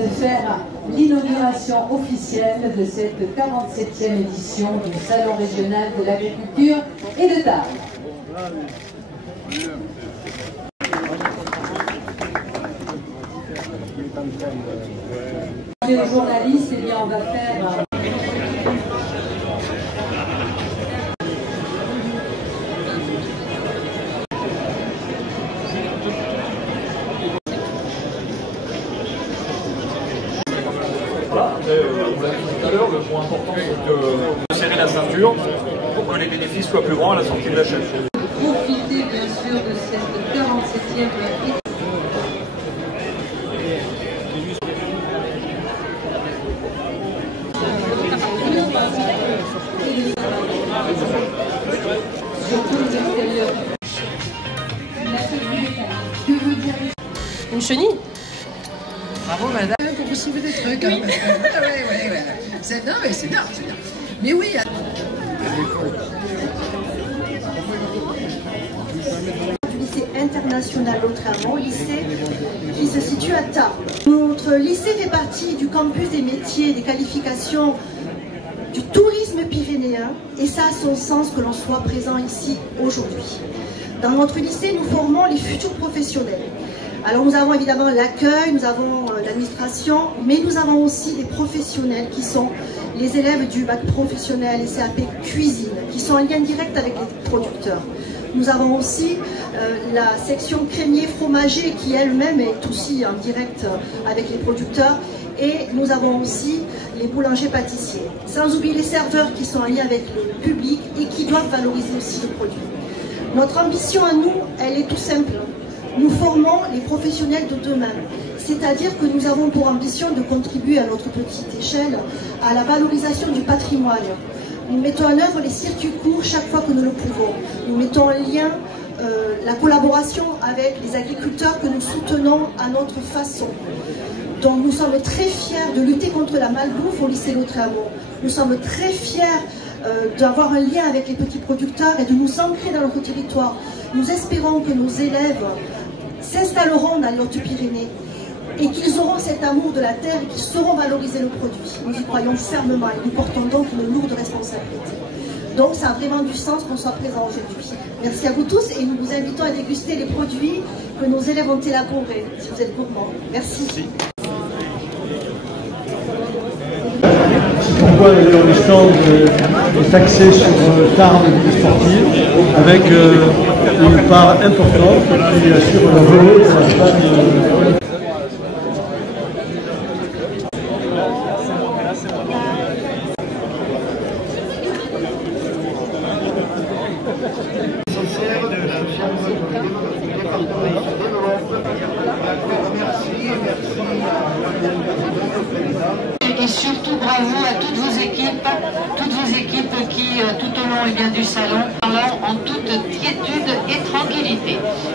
de faire l'inauguration officielle de cette 47e édition du Salon régional de l'agriculture et de Tarbes. Les journalistes, eh bien, on va faire... Voilà, après, on l'a dit tout à l'heure, le point important c'est de serrer la ceinture pour que les bénéfices soient plus grands à la sortie de la chaîne. Profiter bien sûr de cette 47e édition. Une chenille. Bravo madame pour vous sauver des trucs. Hein, ouais. C'est non mais c'est bien, c'est bien. Mais oui. Du lycée international Lautréamont, lycée qui se situe à Tarbes. Notre lycée fait partie du campus des métiers, des qualifications du tourisme pyrénéen et ça a son sens que l'on soit présent ici aujourd'hui. Dans notre lycée, nous formons les futurs professionnels. Alors nous avons évidemment l'accueil, nous avons l'administration, mais nous avons aussi des professionnels qui sont les élèves du bac professionnel et CAP cuisine, qui sont en lien direct avec les producteurs. Nous avons aussi la section crémier fromager qui elle-même est aussi en direct avec les producteurs. Et nous avons aussi les boulangers pâtissiers. Sans oublier les serveurs qui sont en lien avec le public et qui doivent valoriser aussi le produit. Notre ambition à nous, elle est tout simple. Nous formons les professionnels de demain. C'est-à-dire que nous avons pour ambition de contribuer à notre petite échelle à la valorisation du patrimoine. Nous mettons en œuvre les circuits courts chaque fois que nous le pouvons. Nous mettons en lien la collaboration avec les agriculteurs que nous soutenons à notre façon. Donc nous sommes très fiers de lutter contre la malbouffe au lycée Lautréamont. Nous sommes très fiers d'avoir un lien avec les petits producteurs et de nous ancrer dans notre territoire. Nous espérons que nos élèves s'installeront dans les Hautes-Pyrénées et qu'ils auront cet amour de la terre et qu'ils sauront valoriser le produit. Nous y croyons fermement et nous portons donc une lourde responsabilité. Donc ça a vraiment du sens qu'on soit présent aujourd'hui. Merci à vous tous et nous vous invitons à déguster les produits que nos élèves ont élaborés, si vous êtes gourmands. Merci. C'est pourquoi d'ailleurs les stands est axé sur Tarbes et vie sportive avec une part importante qui assure la volée de la femme. Et surtout bravo à toutes vos équipes qui tout au long du salon parlent en toute quiétude et tranquillité.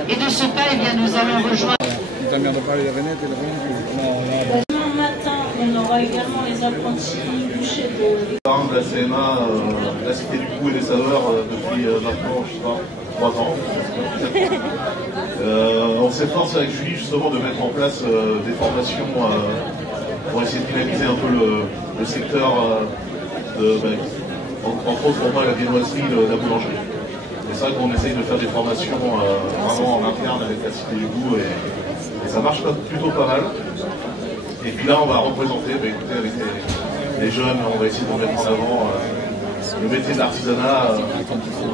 Et de ce pas, nous allons rejoindre. Demain matin, on aura également les apprentis bouchers de la CMA, la Cité du goût et des saveurs depuis maintenant, je sais pas, 3 ans. On s'efforce avec Julie justement de mettre en place des formations pour essayer de dynamiser un peu le secteur, entre autres pour moi la viennoiserie, la boulangerie. Et c'est vrai qu'on essaye de faire des formations vraiment en interne avec la Cité du goût et ça marche plutôt pas mal. Et puis là on va représenter, écoutez, avec les jeunes, on va essayer de mettre en avant le métier de l'artisanat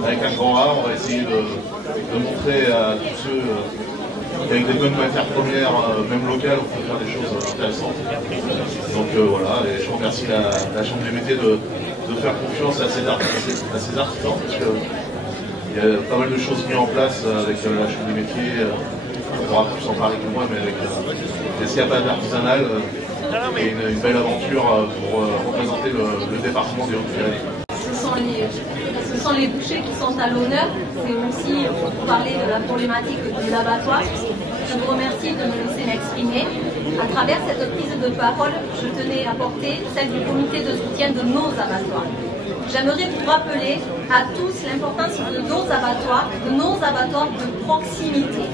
avec un grand A. On va essayer de montrer à tous ceux qu'avec des bonnes matières premières, même locales, on peut faire des choses intéressantes. Donc voilà, et je remercie la Chambre des métiers de faire confiance à ces artisans, parce qu'il y a pas mal de choses mises en place avec la Chambre des métiers. On pourra plus en parler que moi, mais avec l'escapade artisanale et une belle aventure pour représenter le département des Hautes-Pyrénées. Ce sont les bouchers qui sont à l'honneur. C'est aussi pour parler de la problématique de l'abattoir. Je vous remercie de me laisser m'exprimer. À travers cette prise de parole, je tenais à porter celle du comité de soutien de nos abattoirs. J'aimerais vous rappeler à tous l'importance de nos abattoirs de proximité.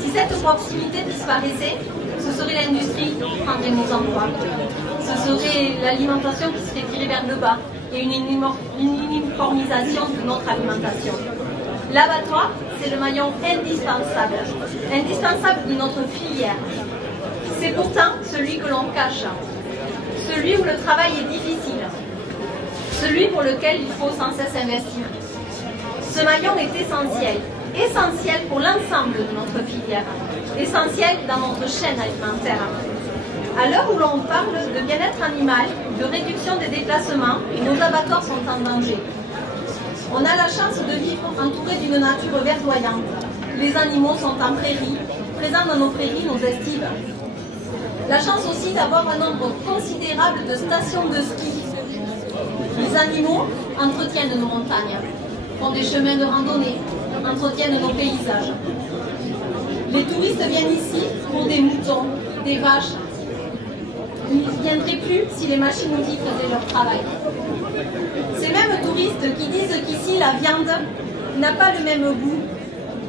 Si cette proximité disparaissait, ce serait l'industrie qui prendrait nos emplois. Ce serait l'alimentation qui serait tirée vers le bas et une uniformisation de notre alimentation. L'abattoir, c'est le maillon indispensable de notre filière. C'est pourtant celui que l'on cache, celui où le travail est difficile, celui pour lequel il faut sans cesse investir. Ce maillon est essentiel pour l'ensemble de notre filière, essentiel dans notre chaîne alimentaire. À l'heure où l'on parle de bien-être animal, de réduction des déplacements, nos abattoirs sont en danger. On a la chance de vivre entouré d'une nature verdoyante. Les animaux sont en prairie, présents dans nos prairies, nos estives. La chance aussi d'avoir un nombre considérable de stations de ski. Les animaux entretiennent nos montagnes, font des chemins de randonnée, entretiennent nos paysages. Les touristes viennent ici pour des moutons, des vaches. Ils ne viendraient plus si les machines-outils faisaient leur travail. Ces mêmes touristes qui disent qu'ici la viande n'a pas le même goût.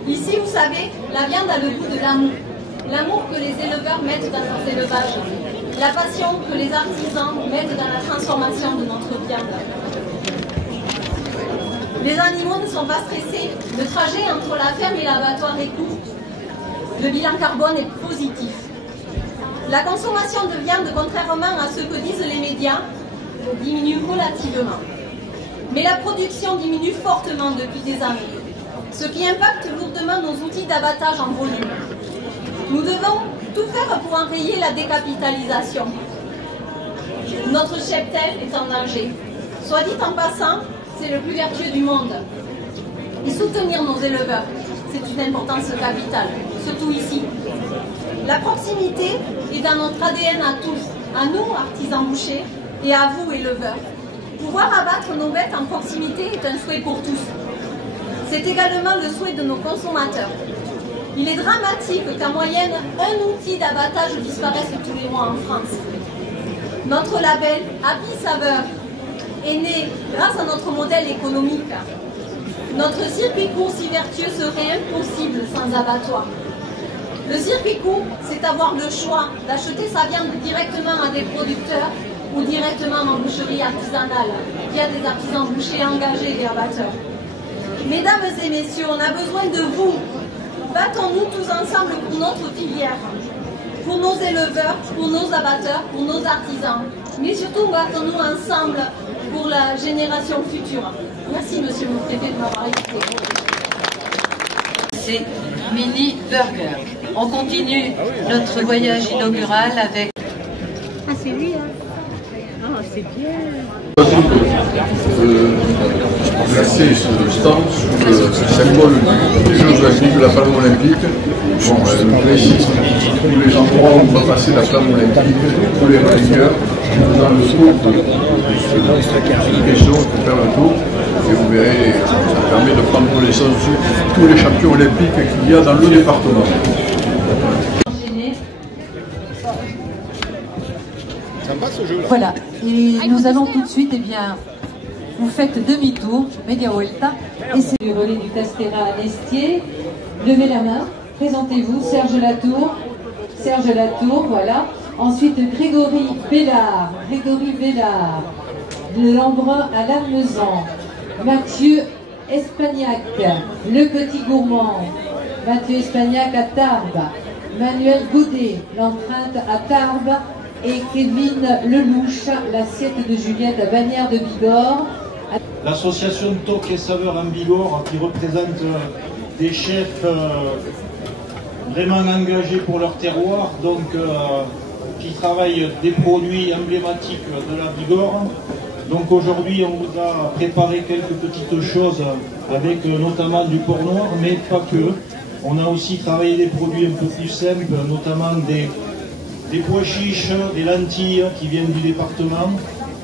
Ici, vous savez, la viande a le goût de l'amour. L'amour que les éleveurs mettent dans leurs élevages. La passion que les artisans mettent dans la transformation de notre viande. Les animaux ne sont pas stressés. Le trajet entre la ferme et l'abattoir est court. Le bilan carbone est positif. La consommation de viande, contrairement à ce que disent les médias, diminue relativement. Mais la production diminue fortement depuis des années, ce qui impacte lourdement nos outils d'abattage en volume. Nous devons tout faire pour enrayer la décapitalisation. Notre cheptel est en danger. Soit dit en passant, c'est le plus vertueux du monde. Et soutenir nos éleveurs, c'est une importance capitale, surtout ici. La proximité est dans notre ADN à tous, à nous, artisans bouchers, et à vous, éleveurs. Pouvoir abattre nos bêtes en proximité est un souhait pour tous. C'est également le souhait de nos consommateurs. Il est dramatique qu'en moyenne, un outil d'abattage disparaisse tous les mois en France. Notre label Happy Saveur est né grâce à notre modèle économique. Notre circuit court si vertueux serait impossible sans abattoir. Le circuit court, c'est avoir le choix d'acheter sa viande directement à des producteurs ou directement en boucherie artisanale, via des artisans bouchers engagés et abatteurs. Mesdames et messieurs, on a besoin de vous. Battons-nous tous ensemble pour notre filière, pour nos éleveurs, pour nos abatteurs, pour nos artisans. Mais surtout, battons-nous ensemble pour la génération future. Merci, monsieur le préfet, de m'avoir écouté. C'est Mini Burger. On continue notre voyage inaugural avec... Ah, c'est lui, hein? Ah, c'est bien. Placer ce stand sous le symbole des Jeux Olympiques, de la flamme olympique. Bon, le précise tous les endroits où on va passer la flamme olympique, tous les vainqueurs, dans le tour de question pour faire le tour. Et vous verrez, ça permet de prendre connaissance de tous les champions olympiques qu'il y a dans le département. Voilà, et nous allons tout de suite, eh bien, vous faites demi-tour, media vuelta, et c'est le relais du Castéra à Nestier. Levez la main, présentez-vous, Serge Latour, voilà. Ensuite, Grégory Bellard, de Lembrun à Lannemezan. Mathieu Espagnac, le petit gourmand. Mathieu Espagnac à Tarbes. Manuel Godet, l'empreinte à Tarbes. Et Kevin Lelouch, l'assiette de Juliette à Bagnères de Bigorre. L'association Toc et Saveurs en Bigorre qui représente des chefs vraiment engagés pour leur terroir, donc qui travaillent des produits emblématiques de la Bigorre. Donc aujourd'hui on vous a préparé quelques petites choses avec notamment du porc noir, mais pas que. On a aussi travaillé des produits un peu plus simples, notamment des pois chiches, des lentilles qui viennent du département,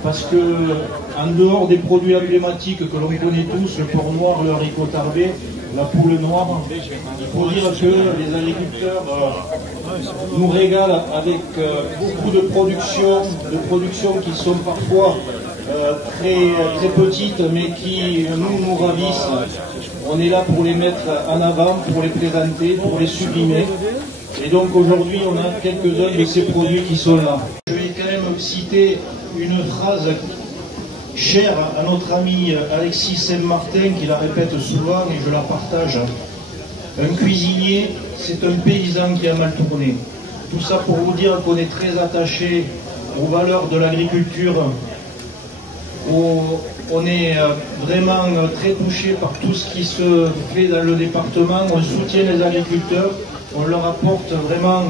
parce que en dehors des produits emblématiques que l'on connaît tous, le porc noir, le haricot tarbé, la poule noire, il faut dire que les agriculteurs nous régalent avec beaucoup de productions qui sont parfois très petites, mais qui nous ravissent. On est là pour les mettre en avant, pour les présenter, pour les sublimer. Et donc aujourd'hui, on a quelques-uns de ces produits qui sont là. Je vais quand même citer une phrase chère à notre ami Alexis Saint-Martin, qui la répète souvent et je la partage. Un cuisinier, c'est un paysan qui a mal tourné. Tout ça pour vous dire qu'on est très attaché aux valeurs de l'agriculture. On est vraiment très touché par tout ce qui se fait dans le département. On soutient les agriculteurs, on leur apporte vraiment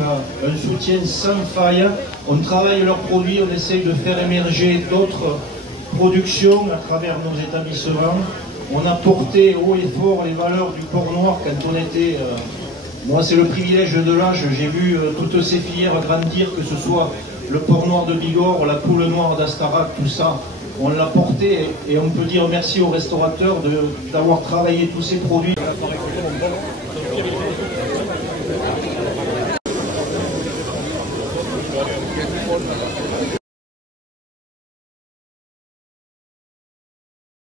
un soutien sans faille. On travaille leurs produits, on essaye de faire émerger d'autres productions à travers nos établissements. On a porté haut et fort les valeurs du porc noir quand on était... moi, c'est le privilège de l'âge. J'ai vu toutes ces filières grandir, que ce soit le porc noir de Bigorre, la poule noire d'Astarac, tout ça. On l'a porté et on peut dire merci aux restaurateurs d'avoir travaillé tous ces produits.